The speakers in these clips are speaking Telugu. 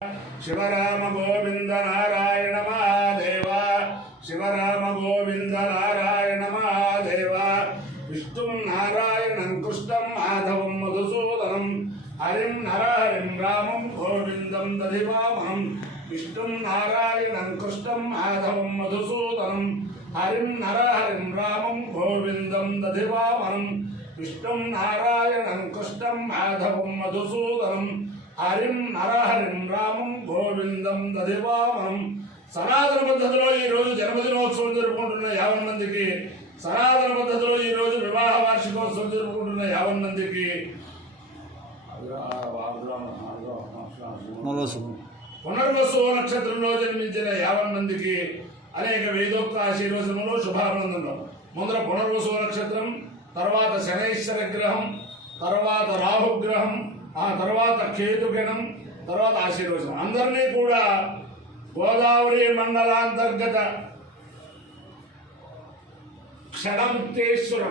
शिवराम गोविंद नारायण महादेव शिवराम गोविंद नारायण महादेव विष्णु नारायणं कृष्णं माधवं मधुसूदनं हरिं नरहरिं रामं गोविंदं दधिवामहं विष्णु नारायणं कृष्णं माधवं मधुसूदनं हरिं नरहरिं रामं गोविंदं दधिवामहं विष्णु नारायणं कृष्णं माधवं मधुसूदनं हरिं नरहरिं रामं गोविंदं दधिवामहं సనాతన పద్ధతిలో ఈ రోజు జన్మదినోత్సవం జరుపుకుంటున్న 50 మందికి సనాతన పద్ధతిలో ఈ రోజు వివాహ వార్షికోత్సవం జరుపుకుంటున్న 50 మందికి పునర్వసు నక్షత్రంలో జన్మించిన 50 మందికి అనేక వేదోక్త ఆశీర్వచనములు శుభాభినందనలు. ముందర పునర్వసు నక్షత్రం, తర్వాత శనైశ్వర గ్రహం, తర్వాత రాహుగ్రహం, ఆ తర్వాత కేతుగణం, తర్వాత ఆశీర్వచనం. అందరినీ కూడా గోదావరి మండలాంతర్గత క్షణముక్తేశ్వర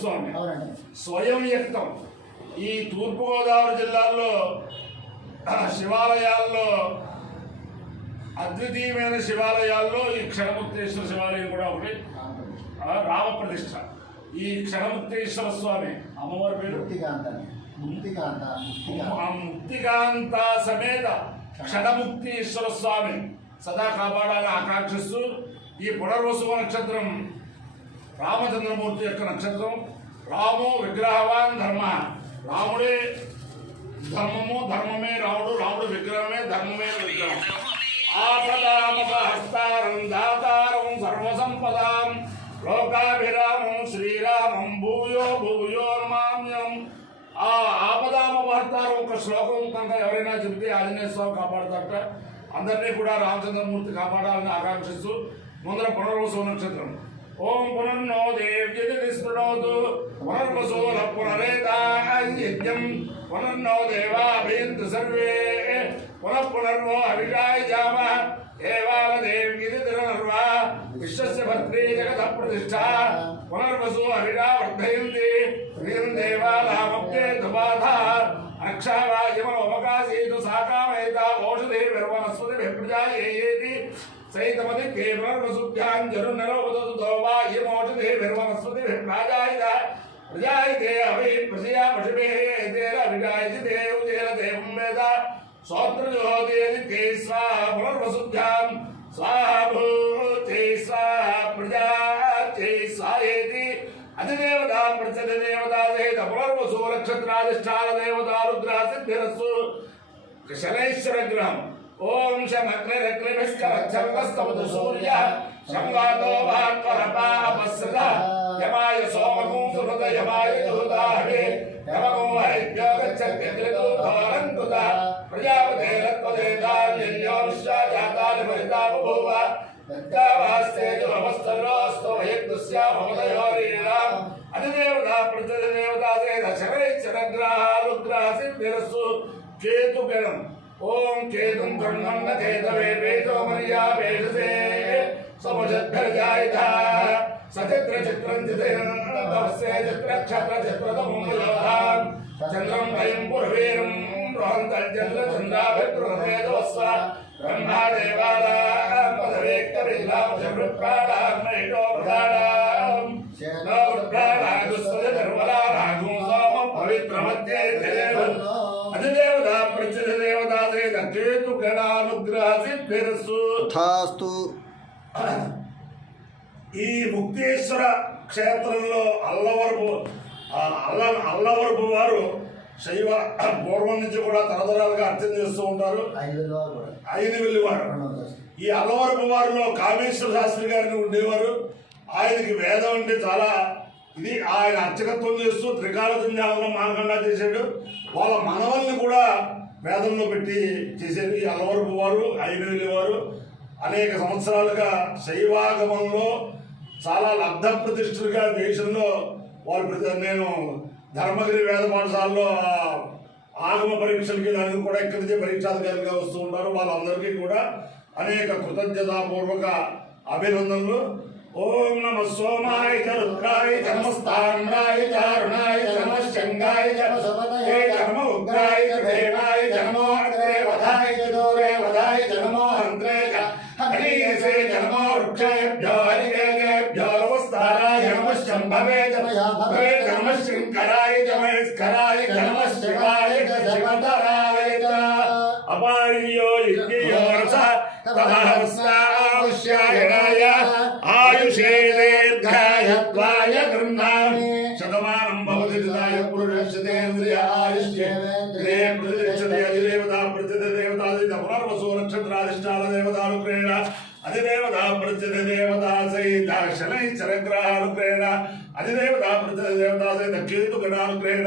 స్వామి స్వయం వ్యక్తం ఈ తూర్పుగోదావరి జిల్లాలో శివాలయాల్లో అద్వితీయమైన శివాలయాల్లో ఈ క్షణముక్తేశ్వర శివాలయం కూడా ఒకటి. రామప్రతిష్ఠ. ఈ క్షణముక్తేశ్వర స్వామి అమ్మవారి పేరు ముక్తికాంత సమేత క్షణముక్తీశ్వర స్వామి సదా కాపాడాలని ఆకాంక్షిస్తూ ఈ పునర్వసు నక్షత్రం రామచంద్రమూర్తి యొక్క నక్షత్రం. రాము విగ్రహవాన్ ధర్మ, రాముడే ధర్మము, ధర్మమే రాముడు, రాముడు విగ్రహమే, ధర్మమే విగ్రహం. ఆపదామప హస్తారం దాతారం సర్వసంపదాం లోకాభిరామం శ్రీరామం భూయో భూయో నమామ్యం. ఆ ఆపదామపహర్తారు ఒక శ్లోకం కనుక ఎవరైనా చెబితే ఆంజనేయ స్వామి కాపాడతారట. అందరినీ కూడా రామచంద్రమూర్తి కాపాడాలని ఆకాంక్షిస్తూ ముందర పునర్వసు నక్షత్రం. ఓం పునర్నో దేవ్యతి స్మృణోతు పునర్వసు పునరేతాయజ్ఞం పునర్నో దేవాభయంతు సర్వే పునర్వో అభిషాయ జామ దేవాల దేవ్యతి తిరునర్వా విశ్వస్య భద్రే జగత ప్రతిష్ఠా పునర్వసు అభిషా వర్ధయంతి ప్రియం దేవాలామప్తే దుబాధ అక్షావాయమోమకాశీతు సాకామేత ఓషధే విర్వనస్పతి ప్రజాయేతి సైతమది కేవలవసుభ్యాం జరునరోదతో వా యమోషధే విర్వనస్పతి ప్రజాయిత ప్రజాయితే అవై ప్రజయా పశుభే తేర విజాయితి దేవదేల దేవం వేద సోత్రజోదేది తే స్వాహ పునర్వసుభ్యాం స్వాహ భూతే స్వాహ ప్రజా తే స్వాహేతి అధిదేవతా ప్రత్యధిదేవతా సహిత పునర్వసు నక్షత్రాధిష్టాన దేవతా రుద్రా సిద్ధిరస్సు శనైశ్వర గ్రహం. ఓం శమగ్నిరగ్నిభిష్కరచ్చర్వస్తమదు సూర్య సంవాదో భాత్వరపాపస్సద యమాయ సోమకం సుహృద యమాయ దూతాహే యమకం హరిభ్యో గచ్చత్యద్రితో ధోరంకుత ప్రజాపతేరత్వదేదాన్యో విశ్వజాతాని పరితా బభూవ దత్తావాస్తేజోమస్తరోస్తు వయద్దుస్యామోదయోరీరాం అధిదేవతా ప్రత్యధిదేవతా సేన శనైశ్వర గ్రహ సిద్ధిరస్సు కేతుగణం. ఓం కేతుం కర్మన్న కేతవే వేదో మర్యా వేదసే సమజద్భర్జాయిత సచిత్ర చిత్రం చిత్రస్య చిత్రక్షత్ర చిత్రతమోయోధాం చంద్రం భయం పురవీరం బృహంతర్జల చంద్రాభిద్రుహేదవస్వ బ్రహ్మాదేవానాం పదవేక్తరిలాం శృప్రాణాం నైటో ప్రధానాం నోప్రాణాదుస్వజ నిర్మలా రాఘు సోమ పవిత్రమధ్యే దేవం అధిదేవతా ప్రత్యధిదేవతా సేన కేతు గణానుగ్రహ సిద్ధిరస్సు తథాస్తు. ఈ ముక్తేశ్వర క్షేత్రంలో అల్లవరపు వారు శైవ పూర్వం నుంచి కూడా తరతరాలుగా అర్థం చేస్తూ ఉంటారు. 5 వెల్లివారు. ఈ అల్లవరపు వారిలో కామేశ్వర శాస్త్రి గారిని ఉండేవారు. ఆయనకి వేదం అంటే చాలా ఇది. ఆయన అర్చకత్వం చేస్తూ త్రికాల సంధ్యావనం మానకుండా చేశాడు. వాళ్ళ మనవల్ని కూడా వేదంలో పెట్టి చేసేది ఈ అల్లవరపు వారు. 5 వెల్లివారు అనేక సంవత్సరాలుగా శైవాగమంలో చాలా లబ్ధ ప్రతిష్ఠులుగా దేశంలో వారు. నేను ధర్మగిరి వేద పాఠశాలలో ఆగమ పరీక్షలకి దానికి కూడా ఇక్కడి నుంచి పరీక్షాధికారులుగా వస్తూ ఉంటారు. వాళ్ళందరికీ కూడా అనేక కృతజ్ఞతాపూర్వక అభినందనలు. ఓం నమ సోమాయ చ రుద్రాయ చ నమస్తామ్రాయ చ అరుణాయ చ నమ శంగాయ చ నమ ఉగ్రాయ చ భేమాయ చ నమ नमः शंकराय च महेश्वराय नमः शिवाय च शिवतराय च अपायो यज्ञयो रसः तमहस्तावश्यायणाय आयुषे दीर्घायत्वाय गृह्णामि शतमानं भवति तदाय पुरुषस्येन्द्रिय आयुष्ये प्रतिष्ठते अधिदेवता प्रतिदेवता पुनर्वसु नक्षत्राधिष्ठान देवतानुग्रहेण अधिदेवता प्रतिदेवता सहित शनैश्चरग्रहानुग्रहेण अधिदेवता प्रतिदेवता सहित केतुगणानुग्रहेण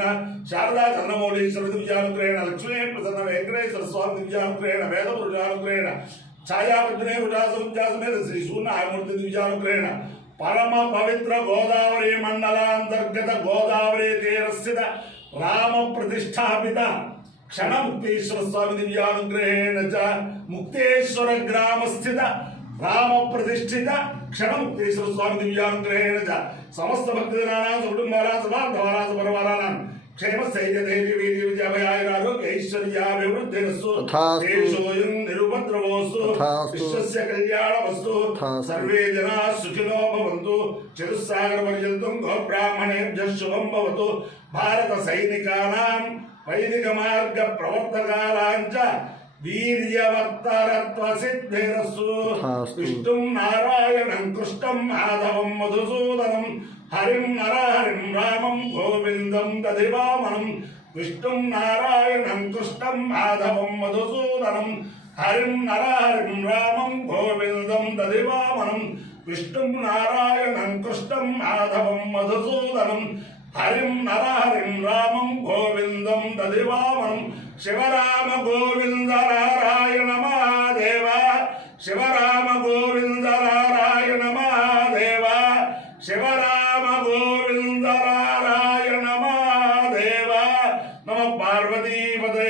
शारदा चन्द्रमौलीश्वर दिव्यानुग्रहेण लक्ष्मी प्रसन्न वेंकटेश्वर स्वामी दिव्यानुग्रहेण वेदपुरुषानुग्रहेण छायापत्नी उजासमेत श्री सूर्यमूर्ति दिव्यानुग्रहेण परम पवित्र गोदावरी मंडलांतर्गत गोदावरी तीरस्थित राम प्रतिष्ठापित क्षणमुक्तेश्वर स्वामी दिव्यानुग्रहेण च मुक्तेश्वर ग्राम स्थित राम प्रतिष्ठित क्षणमुक्तेश्वर स्वामी दिव्यानुग्रहेण च समस्त भक्तजनानां कुटुंबानां समार्थवानां परिवाराणां क्षेम स्थैर्य धैर्य वीर्य विजयाभयारोग्य ऐश्वर्याभिवृद्धिरस्तु देशोऽयं निरुपद्रवोऽस्तु विश्वस्य कल्याणमस्तु सर्वे जनाः सुखिनो भवन्तु चतुस्सागरपर्यन्तं गोब्राह्मणेभ्यः शुभं भवतु भारत सैनिकानां वैदिक मार्ग प्रवर्तकानां च वीर्यवत्तरत्वसिद्धिरस्तु विष्णुं नारायणं कृष्णं माधवं मधुसूदनं हरिं नरहरिं रामं गोविन्दं दधिवामनं विष्णुं नारायणं कृष्णं माधवं मधुसूदनं हरिं नरहरिं रामं गोविन्दं दधिवामनं विष्णुं नारायणं कृष्णं माधवं मधुसूदनं हरिं नरहरिं रामं गोविन्दं दधिवामनं शिवराम गोविंद नारायण महादेव शिवराम गोविंद नारायण महादेव शिवराम गोविंद नारायण महादेव नमः पार्वती पते